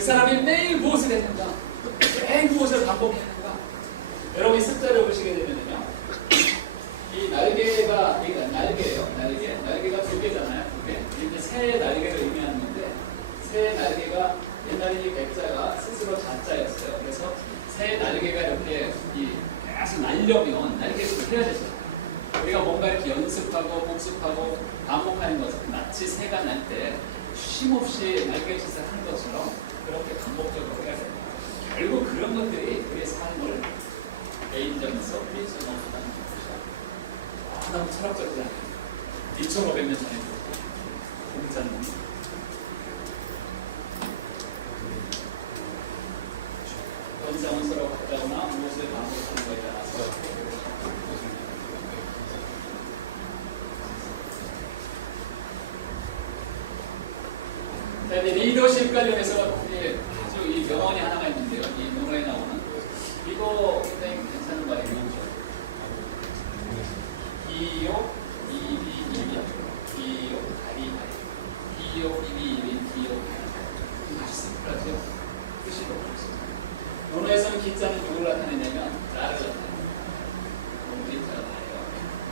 그 사람이 매일 무엇을 했는가? 매일 무엇을 반복했는가? 여러분이 습자를 보시게 되면요, 이 날개가, 그러니까 날개예요. 날개가 두 개잖아요. 두 개. 이제 새 날개를 의미하는데, 새 날개가 옛날에 이 백자가 스스로 자자였어요. 그래서 새 날개가 이렇게 계속 날려면 날개를 해야 되죠. 우리가 뭔가 이렇게 연습하고 복습하고 반복하는 것은 마치 새가 날 때 쉼없이 날개짓을 하는 것처럼 그렇게 반복적으로 해야 됩니다. 결국 그런 것들이 우리의 삶을 개인점에서 필수적으로하는 것이다. 너무 철학적이지 않아요. 2500년 전에 공자는 원상은 서로 같다거나 무엇을 반복하는 것에 따라서 리더십 관련해서 아주 이 명언이 하나가 있는데요. 이 명언에 나오는 이거 굉장히 괜찮은 말이에요. 기요, 이비, 기요, 다리, 기요, 이비, 기요, 맛있습니다. 그렇죠? 뜻이 너무 좋습니다. 논어에서는 기자는 누구를 나타내냐면 나를 나타내요. 기자가 나예요.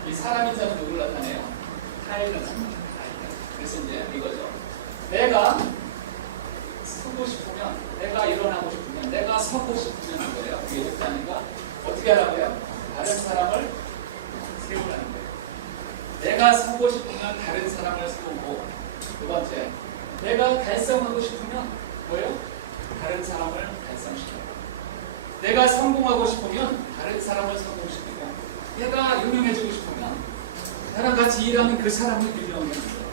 이 사람 인자는 누구를 나타내요? 타인을 나타내요. 그래서 이제 이거죠. 내가 서고 싶으면, 내가 일어나고 싶으면, 내가 서고 싶으면 한 거예요. 이게 목자니까 어떻게 하라고요? 다른 사람을 세우라는 거예요. 내가 서고 싶으면 다른 사람을 세우고, 두 번째, 내가 달성하고 싶으면 뭐예요? 다른 사람을 달성시키고, 내가 성공하고 싶으면 다른 사람을 성공시키고, 내가 유명해지고 싶으면 나랑 같이 일하는 그 사람을 유명하게 하는 거예요.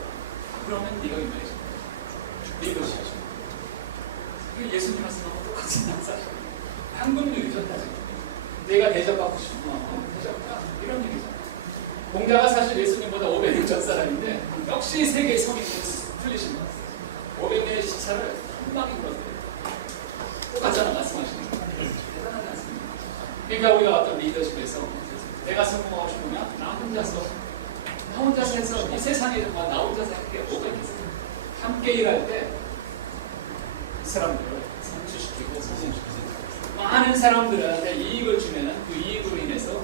그러면 네가 유명해져. 리더십이죠. 이게 예수님 말씀하고 똑같은 사실. 한국률이죠, 사실. 내가 대접받고 싶으면 대접받아. 이런 얘기죠. 공자가 사실 예수님보다 500년 전 사람인데 역시 세계의 성이 틀리신 것 같아요. 500년의 시차를 금방 이끌어드려요. 똑같잖아, 말씀하시는 거. 대단하지 않습니까? 그러니까 우리가 어떤 리더십에서 내가 성공하고 싶으면 나 혼자서 해서 이 세상에 정말 나 혼자서 할 게 뭐가 있겠어요? 함께 일할 때 이 사람들을 성취시키고 성공시키고 많은 사람들한테 이익을 주면 그 이익으로 인해서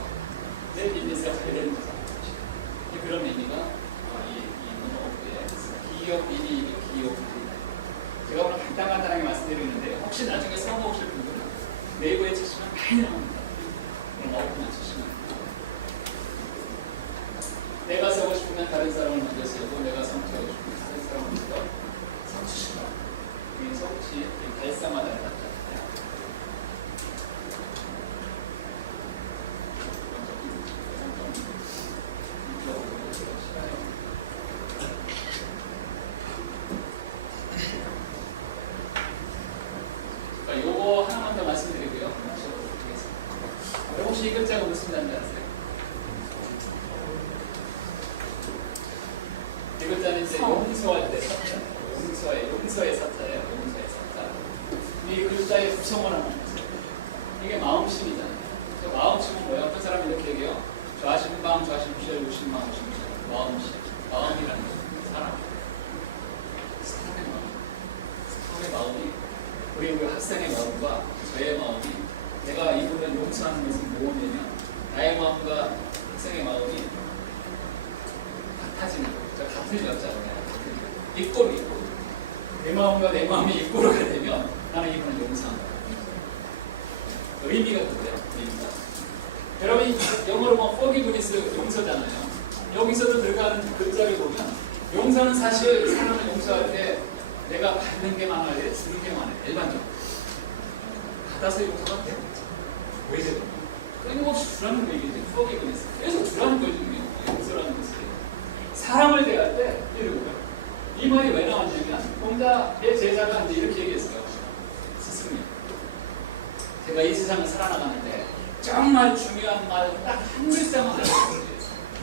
내 비즈니스가 잘 되는 거죠. 그런 의미가 이 문어의 기업, 이익, 기업. 제가 오늘 간단하게 말씀드리는데 혹시 나중에 써먹으실 분들은 네이버에 치시면 많이 나옵니다. 그럼 어플만 치시면 내가 서고 싶으면 다른 사람을 먼저 세우고, 내가 성취하고 싶으면 다른 사람을 먼저 성취시켜. 이 성취, 달성하다는 것입니다. 요거 하나만 더 말씀드리고요. 혹시 이 글자가 무슨 단지 아세요? 이 글자는 이제 용서할 때 사자. 용서의 사자예요. 용서의 사자. 이 글자의 구성을 한번 보세요. 이게 마음심이잖아요. 마음심은 뭐예요? 어떤 사람이 이렇게 얘기해요. 좌심방, 좌심실, 우심방, 우심실. 마음심. 마음이라는 거. 사람. 사람의 마음. 사람의 마음이 우리 학생의 마음과 저의 마음이, 내가 이분을 용서하는 것은 무엇이냐면 나의 마음과 학생의 마음이 같아지는 거죠. 같은 여자잖아요. 이꼬로. 내 마음과 내 마음이 이꼬로가 되면 나는 이분을 용서한다. 의미가 그거예요. 의미가. 여러분 영어로 뭐 forgiveness 용서잖아요. 여기서도 들어가는 글자를 보면 용서는 사실 사람을 용서할 때 내가 받는 게 많아야 돼, 주는 게 많아야 돼. 일반적으로 받아서 용서가 돼요. 왜 돼요? 끊임없이 주라는 거 얘기지. forgiveness. 계속 주라는 거죠. 용서라는 것이 사람을 대할 때 이러고요. 이 말이 왜 나왔냐면 공자의 제자가 이제 이렇게 얘기했어요. 스승님, 제가 이 세상을 살아나가는데 정말 중요한 말 딱 한 글자만 알려주세요.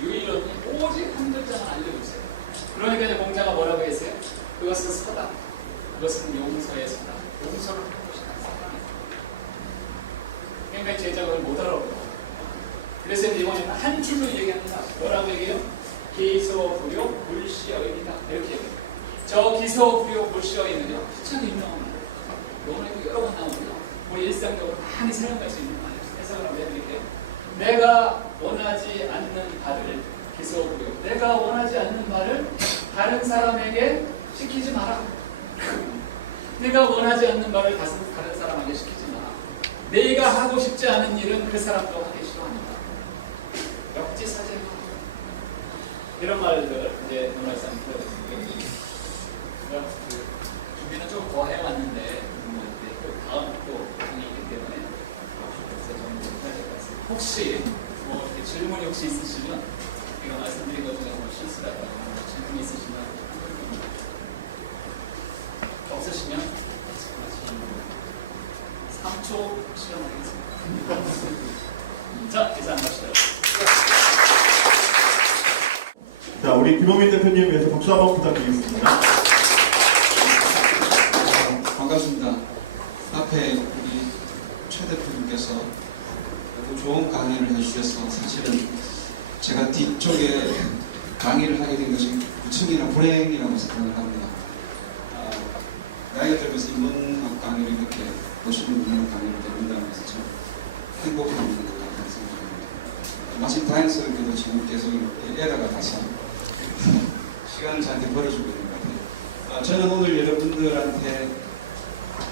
유일하니 오직 한 글자만 알려주세요. 그러니까 이제 공자가 뭐라고 했어요? 그것은 서다. 그것은 용서의 서다. 용서를 하는 것이다. 사랑의 서다. 그러니까 제자가 그걸 못 알아보고. 그래서 이번에는 한 줄로 얘기합니다. 뭐라고 얘기해요? 기소부요 불시어이다. 이렇게 얘기해요. 저 기소부요 불시어이는요. 가장 유명한 말. 논어에도 여러 번 나오고요. 우리 일상적으로 많이 사용할 수 있는 말이에요. 해석을 한번 해드릴게요. 내가 원하지 않는 바를 기서고요. 내가 원하지 않는 바를 다른 사람에게 시키지 마라. 내가 원하지 않는 바를 다른 사람에게 시키지 마라. 내가 하고 싶지 않은 일은 그 사람도 하기 싫어합니다. 역지사지. 이런 말들 이제 문화상 들어봤습니다. 준비는 좀 더 해왔는데 다음 또 강의이기 때문에 좀 해야 될 것 같습니다. 혹시 뭐 이렇게 질문이 혹시 있으시면 제가 말씀드린 것 중에 뭐 실수라거나 질문이 있으시면 없으시면 3초 실험하겠습니다. 자, 이상 마치도록. 자, 우리 김호민 대표님 위해서 박수 한번 부탁드리겠습니다. 반갑습니다. 앞에 우리 최 대표님께서 너무 좋은 강의를 해주셔서 사실은 제가 뒤쪽에 강의를 하게 된 것이 부층이나 불행이라고 생각을 합니다. 나이가 들면서 인문학 강의를 이렇게 보시는 분의 강의를 듣는다는 것은 참 행복한 것 같다는 생각입니다. 마침 다행스럽게도 지금 계속 에러가 가서 시간을 저한테 벌어주고 있는 것 같아요. 저는 오늘 여러분들한테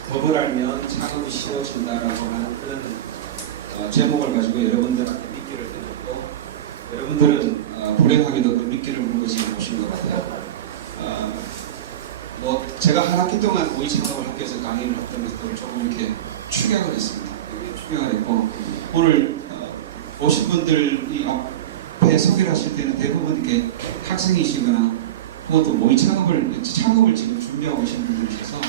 법을 알면 창업이 쉬워진다라고 하는 그런 제목을 가지고 여러분들한테 미끼를 드렸고, 여러분들은 불행하게도 그 미끼를 물고지고 오신 것 같아요. 뭐 제가 한 학기 동안 모의 창업을 학교에서 강의를 했던 것도 조금 이렇게 축약을 했습니다. 축약을 했고, 오늘 오신 분들이 앞에 소개를 하실 때는 대부분 이렇게 학생이시거나 혹은 또 모의 창업을 지금 준비하고 계신 분들이셔서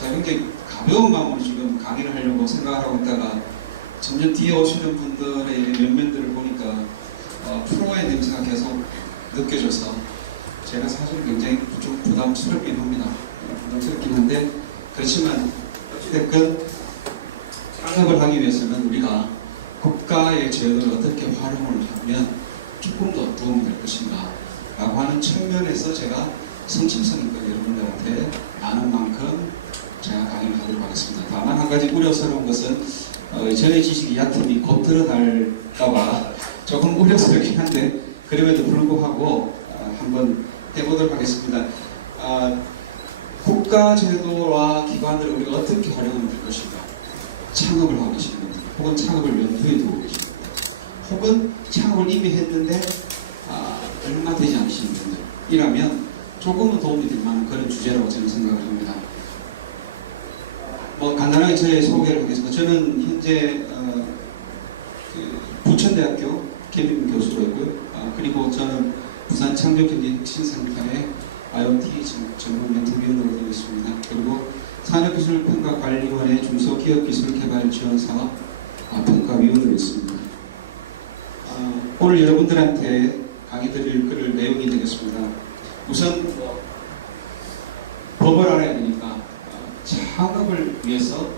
제가 굉장히 가벼운 마음으로 지금 강의를 하려고 생각하고 있다가 점점 뒤에 오시는 분들의 면면들을 보니까 프로의 냄새가 계속 느껴져서 제가 사실 굉장히 좀 부담스럽긴 합니다. 부담스럽긴 한데, 그렇지만 어찌됐건 창업을 하기 위해서는 우리가 국가의 제도를 어떻게 활용을 하면 조금 더 도움이 될 것인가 라고 하는 측면에서 제가 성심성의껏 여러분들한테 아는 만큼 제가 강의를 하도록 하겠습니다. 다만 한 가지 우려스러운 것은 저의 지식이 얕음이 곧 드러날까봐 조금 우려스럽긴 한데, 그럼에도 불구하고 한번 해보도록 하겠습니다. 국가 제도와 기관들을 우리가 어떻게 활용하면 될 것인가? 창업을 하고 계시는 분들, 혹은 창업을 염두에 두고 계시는 분들, 혹은 창업을 이미 했는데 얼마 되지 않으시는 분들이라면 조금은 도움이 될 만한 그런 주제라고 저는 생각을 합니다. 뭐 간단하게 저의 소개를 하겠습니다. 저는 현재 부천대학교 개빈 교수로 있고요. 그리고 저는 부산 창조경제혁신센터의 IoT 전문 멘토위원으로 되어 있습니다. 그리고 산업기술평가관리원의 중소기업기술개발지원사업 평가위원으로 있습니다. 오늘 여러분들한테 강의 드릴 그럴 내용이 되겠습니다. 우선 법을 알아야 되니까 창업을 위해서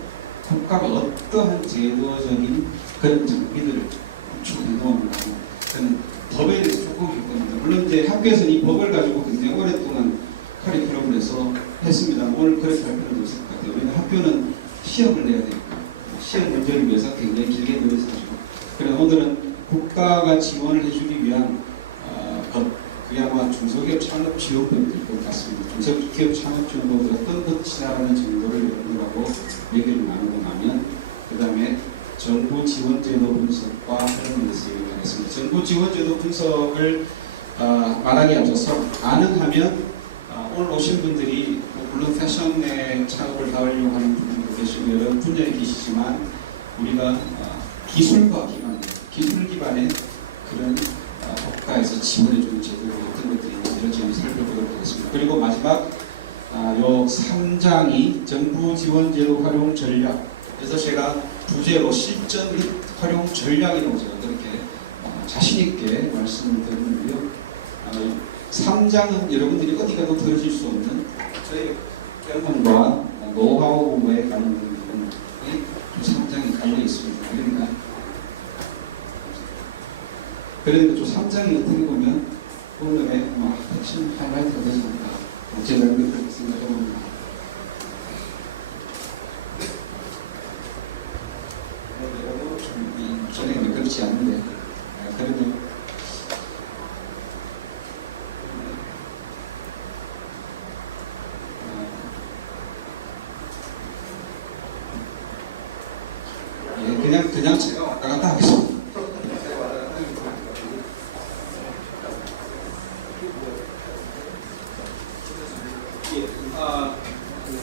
국가가 어떠한 제도적인 그런 장비들을 구축해 놓았는가, 저는 법에 대해서 조금 할 겁니다. 물론 이제 학교에서는 이 법을 가지고 굉장히 오랫동안 커리큘럼을 해서 했습니다. 오늘 그렇게 할 필요는 없을 것 같아요. 왜냐하면 학교는 시험을 내야 되니까 시험 문제를 위해서 굉장히 길게 늘어서 하죠. 그래서 오늘은 국가가 지원을 해주기 위한 그게 아마 중소기업 창업 지원법이 될 것 같습니다. 중소기업 창업 지원법이 어떤 것이라는 정도를 여러분들하고 얘기를 나누고 나면, 그 다음에 정부 지원제도 분석과 그런 얘기를 하겠습니다. 정부 지원제도 분석을 말하기 앞서서 가능하면 오늘 오신 분들이 물론 패션의 창업을 하려고 하는 분들도 계시고 여러 분야에 계시지만, 우리가 기술 기반의 그런 국가에서 지원해주는 제도가 어떤 것들이 있는지 이런 점을 살펴보도록 하겠습니다. 그리고 마지막 요 3장이 정부 지원제도 활용 전략. 그래서 제가 주제로 실전 및 활용 전략이라고 제가 그렇게 자신있게 말씀을 드리는데요. 3장은 여러분들이 어디 가도 들으실 수 없는 저의 경험과 노하우에 관한 부분이 3장이 깔려 있습니다. 그러니까 좀 3장이 어떻게 보면 오늘의 핵심 하이라이트가 되지 않을까, 제가 그렇게 생각해봅니다. 그냥 제가 왔다 갔다 하겠습니다.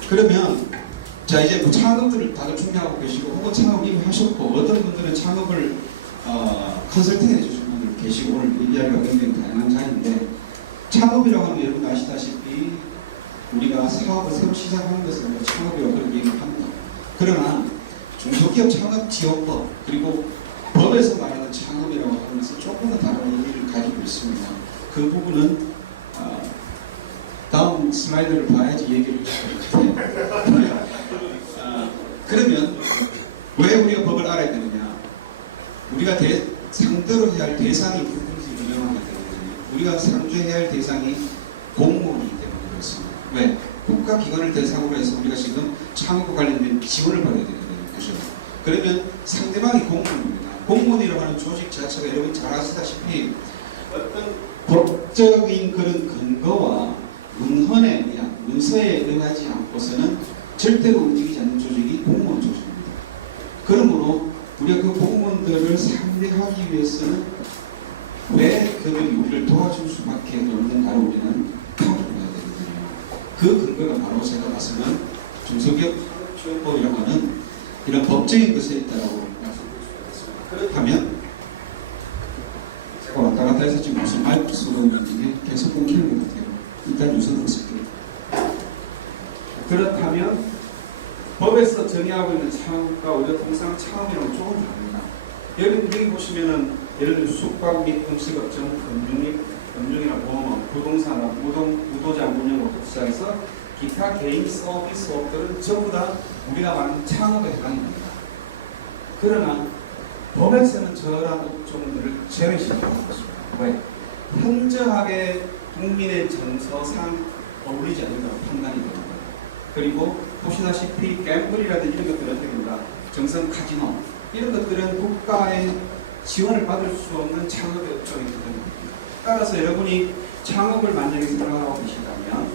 그러면 자 이제 뭐 창업들을 다들 준비하고 계시고 혹은 창업 이미 하셨고 어떤 분들은 창업을 컨설팅해 주신 분들 계시고 오늘 얘기하기가 굉장히 다양한 자리인데 창업이라고 하면 여러분 아시다시피 우리가 사업을 새로 시작하는 것을 우리가 창업이라고 그렇게 얘기를 합니다. 그러나 중소기업 창업지원법 그리고 법에서 말하는 창업이라고 하는 것은 조금 더 다른 의미를 가지고 있습니다. 그 부분은 다음 슬라이드를 봐야지 얘기를 해줄 것 같아요. 그러면 왜 우리가 법을 알아야 되느냐? 우리가 상대로 해야 할 대상이 누군지 유명하기 때문에 우리가 상주해야 할 대상이 공무원이기 때문에 그렇습니다. 왜? 국가기관을 대상으로 해서 우리가 지금 창업과 관련된 지원을 받아야 되는 거죠. 그러면 상대방이 공무원입니다. 공무원이라고 하는 조직 자체가 여러분 잘 아시다시피 어떤 법적인 그런 근거와 문서에 의하지 않고서는 절대로 움직이지 않는 조직이 공무원 조직입니다. 그러므로 우리가 그 공무원들을 상대하기 위해서는 왜 그들이 우리를 도와줄 수밖에 없는가를 우리는 파악해야 되거든요. 그 근거가 바로 제가 봐서는 중소기업 창업지원법이라고 하는 이런 법적인 것에 있다고 말씀드릴 수가 있습니다. 그렇다면 제가 왔다 갔다 해서 지금 무슨 마이크 쓰고 있는지 계속 끊기는 것 같아요. 일단 우선으로 쓸게요. 그렇다면 법에서 정의하고 있는 창업과 우리가 통상 창업이랑 조금 다릅니다. 여기 보시면은 예를 들어 숙박 및 음식업종, 금융이나 보험업, 부동산업, 무도장 운영업부터 시작해서 기타 개인 서비스업들은 전부 다 우리가 말하는 창업에 해당이 됩니다. 그러나 법에서는 저러한 업종들을 제외시키고 있습니다. 왜? 현저하게 국민의 정서상 어울리지 않는다고 판단이 됩니다. 그리고 보시다시피 갬블이라든지 이런 것들은 어떻게 됩니다. 정성 카지노 이런 것들은 국가의 지원을 받을 수 없는 창업의 업종이기 때문입니다. 따라서 여러분이 창업을 만약에 생각하고 계시다면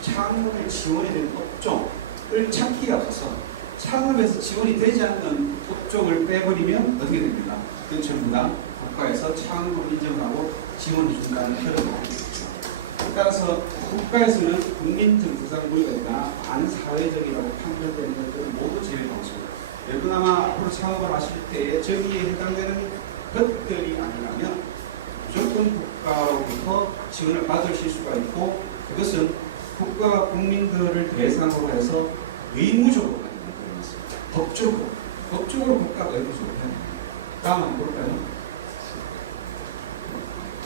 창업에 지원이 되는 업종을 찾기에 앞서서 창업에서 지원이 되지 않는 업종을 빼버리면 어떻게 됩니까? 그 전부 다 국가에서 창업을 인정하고 지원해 준다는 흐름이 됩니다. 따라서 국가에서는 국민 정서상 무리가 반사회적이라고 판별되는 것들은 모두 제외하고 있습니다. 여러분 아마 앞으로 창업을 하실 때에 저기에 해당되는 것들이 아니라면 무조건 국가로부터 지원을 받으실 수가 있고 그것은 국가가 국민들을 대상으로 해서 의무적으로 하는 것입니다. 법적으로 국가가 의무적으로 해야 됩니다. 다음 한번 볼까요?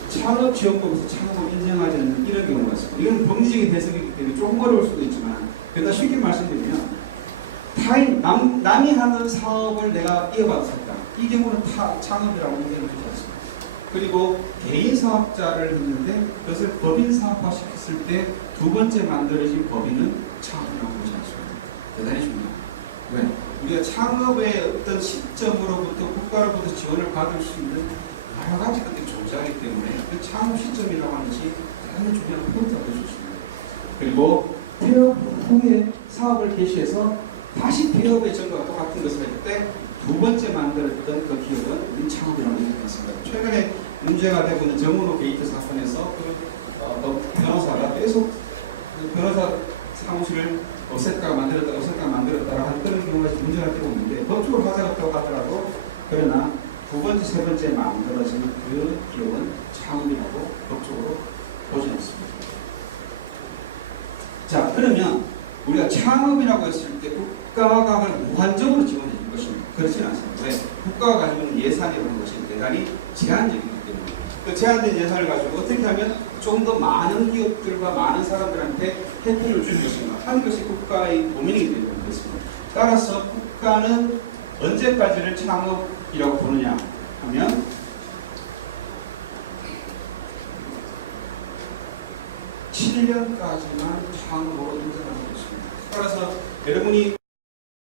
창업지원법에서 창업을 인정하지 않는 이런 경우가 있습니다. 이건 법리적인 해석이기 때문에 조금 어려울 수도 있지만 그러나 쉽게 말씀드리면 남이 하는 사업을 내가 이어받았다. 이 경우는 창업이라고 인정을 주지 않습니다. 그리고 개인 사업자를 했는데 그것을 법인 사업화 시켰을 때 두 번째 만들어진 법인은 창업이라고 보지 않습니다. 대단히 중요합니다. 왜? 우리가 창업의 어떤 시점으로부터 국가로부터 지원을 받을 수 있는 여러 가지 것들이 존재하기 때문에 그 창업 시점이라고 하는 것이 대단히 중요한 포인트가 될 수 있습니다. 그리고 폐업 후에 사업을 개시해서 다시 폐업의 전과 똑같은 것을 할 때 두 번째 만들었던 그 기업은 우리 창업이라고 얘기했습니다. 최근에 문제가 되고 있는 정은호 게이트 사건에서 변호사가 계속 변호사 사무실을 어색하게 만들었다라고 하는 그런 경우가 문제가 되고 있는데 법적으로 하자가 없다고 하더라도 그러나 두 번째, 세 번째 만들어지는 그 기업은 창업이라고 법적으로 보지 않습니다. 자, 그러면 우리가 창업이라고 했을 때 국가가 무한적으로 지원해 줄 것입니다. 그렇지는 않습니다. 왜? 국가가 가지고 있는 예산이라는 것이 대단히 제한적이기 때문에 그 제한된 예산을 가지고 어떻게 하면 좀 더 많은 기업들과 많은 사람들한테 혜택을 줄 것인가 하는 것이 국가의 고민이기 때문에 그렇습니다. 따라서 국가는 언제까지를 창업이라고 보느냐 하면 (7년까지만) 창업으로 인정하고 있습니다. 따라서 여러분이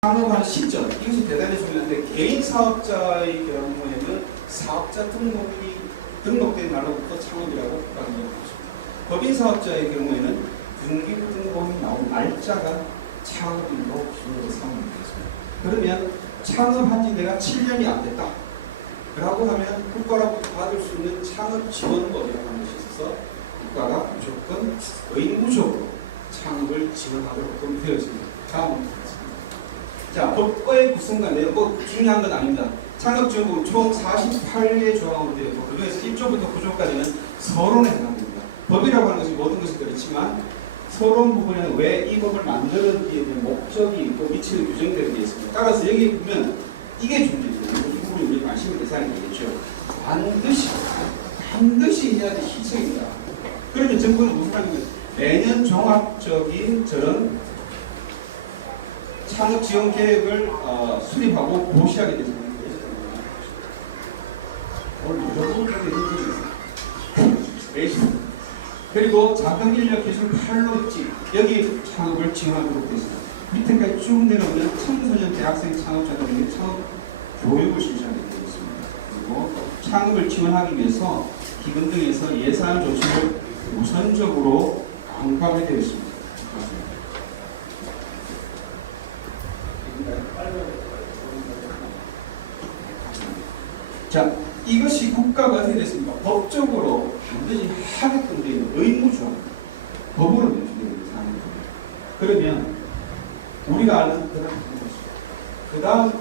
창업하는 시점 이것이 대단히 중요한데 개인 사업자의 경우에는 사업자 등록된 날로부터 창업이라고 국가가 인정하고 있습니다. 법인 사업자의 경우에는 등기부 등본이 나온 날짜가 창업일로 기록을 삼으면 되겠습니다. 그러면 창업한 지 내가 7년이 안 됐다. 라고 하면 국가로부터 받을 수 있는 창업 지원법이라고 하는 것이 있어서 국가가 무조건 의무적으로 창업을 지원하도록 되어 있습니다. 다음으로 보겠습니다. 자, 법과의 구성관인데요. 꼭 중요한 건 아닙니다. 창업지원법 총 48개 조항으로 되어 있고 그중에서 1조부터 9조까지는 서론에 해당됩니다. 법이라고 하는 것이 모든 것이 그렇지만 서론 부분에는 왜 이 법을 만들었기에 대한 목적이 있고 위치를 규정되어 있습니다. 따라서 여기 보면 이게 중요해요. 이 부분이 우리 관심의 대상이 되겠죠. 반드시 해야 될 시책입니다. 그러면 정부는 무슨 하냐면 매년 종합적인 저런 창업 지원 계획을 수립하고 보시하게 되습니다. 오늘 무조건 그리고 자금 인력 기술 팔로지 여기 창업을 지원하도록 되어 있습니다. 밑에까지 쭉 내려오면 청소년 대학생 창업자들에게 창업 교육을 실시하게 되어 있습니다. 그리고 창업을 지원하기 위해서 기금 등에서 예산 조치를 우선적으로 강화하게 되어 있습니다. 자, 이것이 국가가 어떻게 됐습니까? 법적으로 반드시 하게끔 되어 있는 의무조항, 법으로 명시되어 있는 사항입니다. 그러면 우리가 아는 그 다음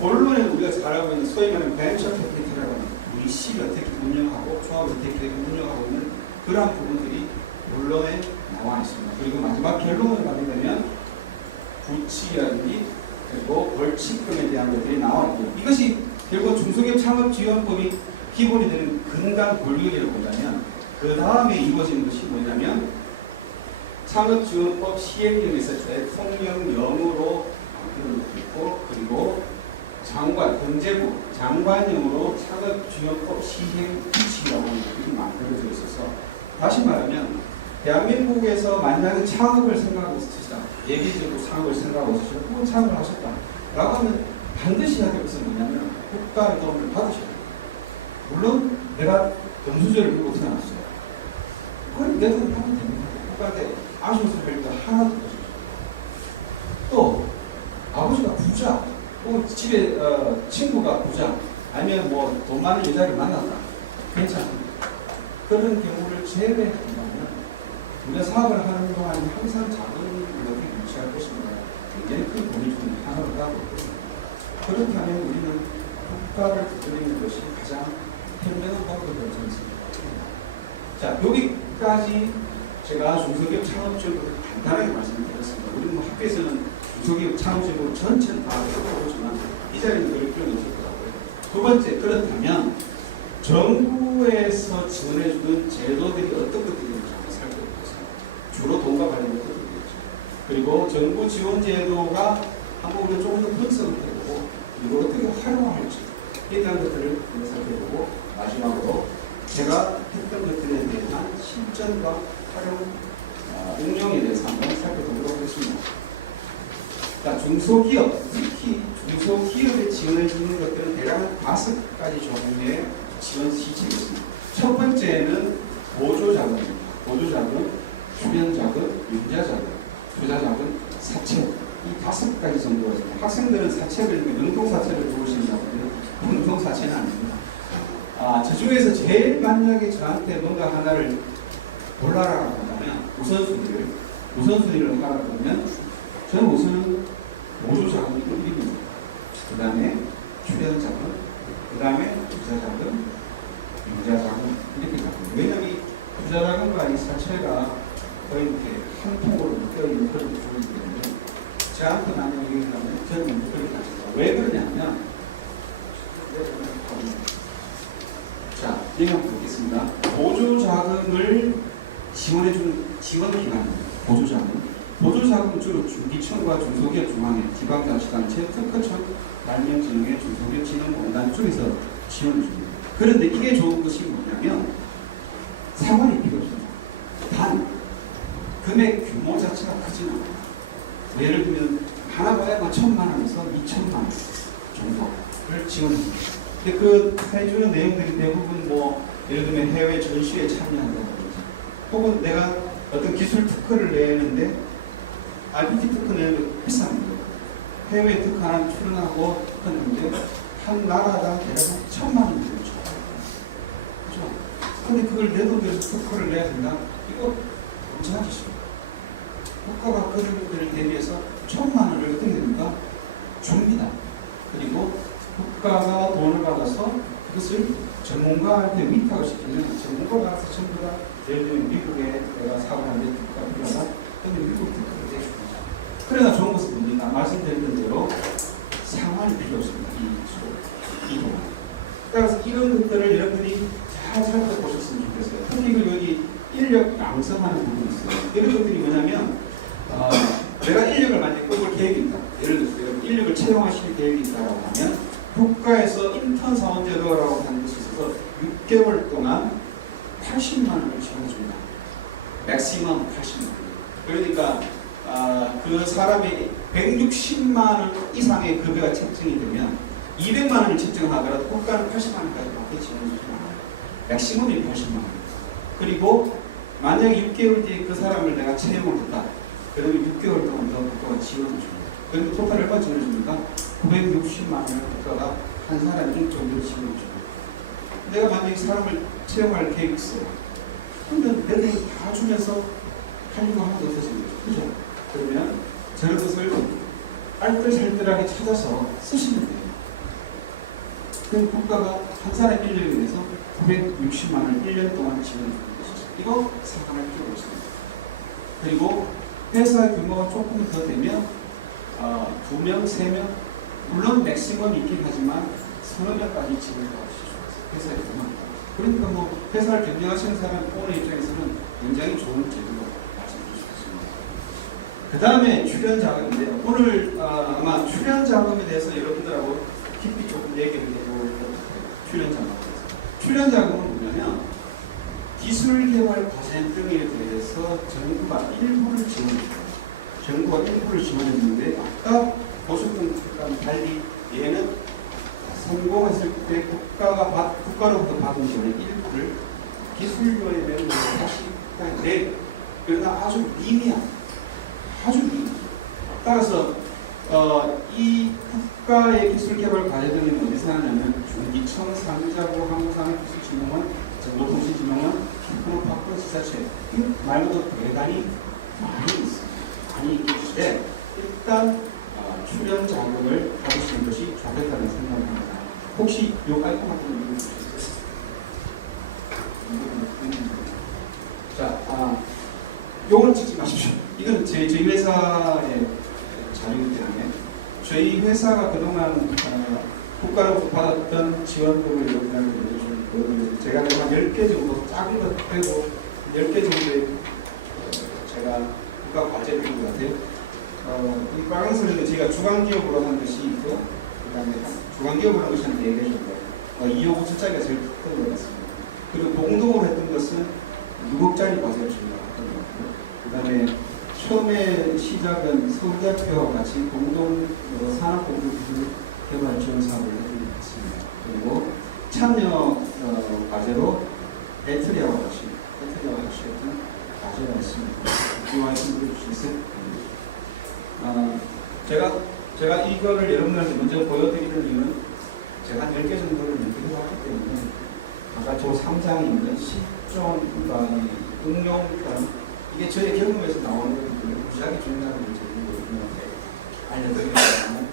본론에는 우리가 잘 알고 있는 소위 말하는 벤처 캐피탈이라고 하는 우리 시를 어떻게 운영하고 조합을 어떻게 운영하고 있는 그러한 부분들이 본론에 나와 있습니다. 그리고 마지막 결론을 가게 되면 부치연비 그리고 벌칙금에 대한 것들이 나와 있고 이것이 결국 중소기업 창업지원법이 기본이 되는 근간 권리라고 본다면 그 다음에 이루어지는 것이 뭐냐면 창업지원법 시행령에서 대통령령으로 만들어놓고 있고 그리고 장관, 경제부 장관령으로 창업지원법 시행 규칙이라고 하는 것들이 만들어져 있어서 다시 말하면 대한민국에서 만약에 창업을 생각하고 있으시다. 예기적으로 창업을 생각하고 있으시다. 혹은 창업을 하셨다. 라고 하면 반드시 해야 될 것은 뭐냐면 국가의 도움을 받으셔야 돼요. 물론 내가 금수저를 들고 태어났어요. 그럼 내 돈을 하면 됩니다. 국가한테 아쉬운 소리 할 때 하나도 없어요. 또 아버지가 부자, 혹은 집에 친구가 부자, 아니면 뭐 돈 많은 여자를 만났다. 괜찮습니다. 그런 경우를 제외한다면 우리가 사업을 하는 동안 항상 작은 것을 유치할 것입니다. 굉장히 큰 돈이 좀 하나로 따고 그렇다면 우리는 국가를 두드리는 것이 가장 현명한 방법이 되지 않습니까? 자, 여기까지 제가 중소기업 창업지원법을 간단하게 말씀드렸습니다. 우리 뭐 학교에서는 중소기업 창업지원법 전체는 다 해보지만 이 자리는 그럴 필요는 없을 것 같고요. 두 번째, 그렇다면 정부에서 지원해주는 제도들이 어떤 것들인지 한번 살펴보겠습니다. 주로 돈과 관련된 것들이겠죠. 그리고 정부 지원 제도가 한번 우리가 조금 더 분석을 해보고 그리고 어떻게 활용할지 에 대한 것들을 살펴보고 마지막으로 제가 했던 것들에 대한 실전과 활용, 응용에 대해서 한번 살펴보도록 하겠습니다. 자, 중소기업, 특히 중소기업에 지원해주는 것들은 대략 5가지 종류의 지원 시책이 있습니다. 첫 번째는 보조자금입니다. 보조자금, 출연자금, 융자자금, 투자자금, 사채 이 5가지 정도가 있습니다. 학생들은 사채를 능통사채를 배우신다고요. 능통사채는 아닙니다. 저 중에서 제일 만약에 저한테 뭔가 하나를 골라라고 한다면 우선순위를 하라고 하면 저는 우선은 보조자금이 1위입니다. 그 다음에 출연자금, 그 다음에 투자자금, 융자자금 이렇게 갑니다. 왜냐하면 이 투자자금과 이 사채가 거의 이렇게 한 통으로 묶여있는 그런 구조이기 때문에 저한테 만약에 얘기하면 저는 그렇게 가져요. 왜 그러냐면 자, 얘기해 보겠습니다. 보조자금을 지원해주는 지원기관입니다. 보조자금은 주로 중기청과 중소기업 중앙회, 지방자치단체, 특허청, 발명진흥회, 중소기업진흥공단 쪽에서 지원을 줍니다. 그런데 이게 좋은 것이 뭐냐면 상관이 필요 없습니다. 단 금액 규모 자체가 크지는 않아요. 예를 들면 하나 봐야 1,000만 원에서 2,000만 원 정도를 지원합니다. 근데 그 해주는 내용들이 대부분 뭐 예를 들면 해외 전시에 참여한다든지 혹은 내가 어떤 기술 특허를 내는데 RPT 특허는 비싼 거예요. 해외 특허 하나 출원하고 특허는데 한 나라당 대략 1,000만 원 정도 줘요. 그죠? 근데 그걸 내 돈에서 특허를 내야 된다? 이거 엄청나게 싫어요. 국가가 그런 것들을 대비해서 1,000만 원을 어떻게 됩니까? 줍니다. 그리고 국가가 돈을 받아서 그것을 전문가한테 위탁을 시키면 전문가가 가서 전부 다 예를 들면 미국에 내가 사업하는데 특허가 필요하다? 그러면 미국 특허를 내줍니다. 그러나 좋은 것은 뭡니까? 말씀드렸던 대로 상환이 필요 없습니다. 이 돈. 따라서 이런 것들을 여러분들이 잘 살펴보셨으면 좋겠어요. 특히 그 여기 인력 양성하는 부분이 있어요. 이런 것들이 뭐냐면 내가 인력을 만약에 뽑을 계획이 있다. 예를 들어서 인력을 채용하실 계획이 있다고 하면 국가에서 인턴 사원 제도라고 하는 것이 있어서 6개월 동안 80만 원을 지원해줍니다. 맥시멈 80만 원. 그러니까 그 사람이 160만 원 이상의 급여가 책정이 되면 200만 원을 책정하더라도 국가는 80만 원까지 밖에 지원해주지 않아요. 맥시멈이 80만 원. 그리고 만약에 6개월 뒤에 그 사람을 내가 채용을 했다. 그러면 6개월 동안 더 국가가 지원을 줍니다. 그러면 토탈 얼마 지원해줍니까? 960만 원을 국가가 한 사람 일정으로 지원해 줍니다. 내가 만약에 사람을 채용할 계획이 있어요. 그러면 내 돈을 다 주면서 하려고 하면 어떠십니까? 그죠? 그러면 저런 것을 알뜰살뜰하게 찾아서 쓰시면 돼요. 그럼 국가가 한 사람 인력에 대해서 960만 원을 1년 동안 지원해 주는 것이죠. 이거 상상할 필요가 없습니다. 그리고 회사 규모가 조금 더 되면 2명, 3명 물론 맥시멈이 있긴 하지만 서너 명까지 지원할 수 있어요. 회사의 규모. 그러니까 뭐 회사를 경영하시는 사람 오늘 입장에서는 굉장히 좋은 제도로 말씀드릴 수 있습니다. 그 다음에 출연 자금인데요. 오늘 아마 출연 자금에 대해서 여러분들하고 깊이 조금 얘기를 해볼 것 같아요. 출연 자금에 대해서. 출연 자금은 뭐냐면 기술 개발 과제 등에 대해서 정부가 일부를 지원해줍니다. 정부가 일부를 지원해주는데 아까 보셨던 것과는 달리 얘는 성공했을 때 국가로부터 받은 지원의 일부를 기술료에 매는 다시 국가에 내. 그러나 아주 미미한, 따라서 이 국가의 기술개발 과제들은 어디서 하냐면 중기청, 상자부, 한국산업기술진흥원, 정보통신진흥원, 테크노파크, 지자체 이 말고도 대단히 많이 있습니다. 많이 있기 때문에 일단 출연 자금을 받으시는 것이 좋겠다는 생각을 합니다. 혹시 요 깔끔한 거 읽어주시겠어요? 자, 요건 찍지 마십시오. 이건 저희 회사의 자료이기 때문에 저희 회사가 그동안 국가로부터 받았던 지원금을 여러분들한테 보여주는 제가 한 10개 정도 작은 것 빼고 10개 정도의 제가 국가 과제를 준 것 같아요. 이 빨간색은 제가 주간기업으로 한 것이 있고 그 다음에 주간기업으로 한 것이 한 4개 정도 2억 5천짜리가 제일 컸던 것 같습니다. 그리고 공동으로 했던 것은 6억짜리 과제를 준것 같고요. 그 다음에 처음에 시작은 서울대학교와 같이 공동 산업공급기술 지원 사업을 했던 것 같습니다. 그리고 참여 과제로 에트리아와 같이 했던 과제가 있습니다. 이와 친구들 주시겠어요? 제가 이거를 여러분들한테 먼저 보여드리는 이유는 제가 한 10개 정도를 연구해봤기 때문에 아까 저 3장에 있는 시점과 응용편 이게 저의 경험에서 나오는 거기 때문에 무지하게 중요한 걸 여러분한테 알려드리려면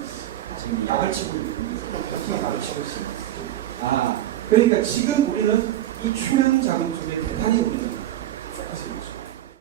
지금 약을 치고 있는 약을 치고 있습니다. 그러니까 지금 우리는 이 출연 자금 중에 대단히 우리는